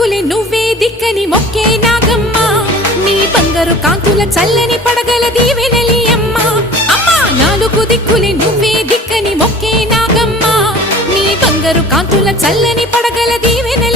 దిక్కులే నువ్వే దిక్కని మొక్కే నాగమ్మ నీ బంగారు కాంతుల చల్లని పడగల దీవెనలి అమ్మ అమ్మా నాలుగు దిక్కులే నువ్వే దిక్కని మొక్కే నాగమ్మ నీ బంగారు కాంతుల చల్లని పడగల దీవెనలి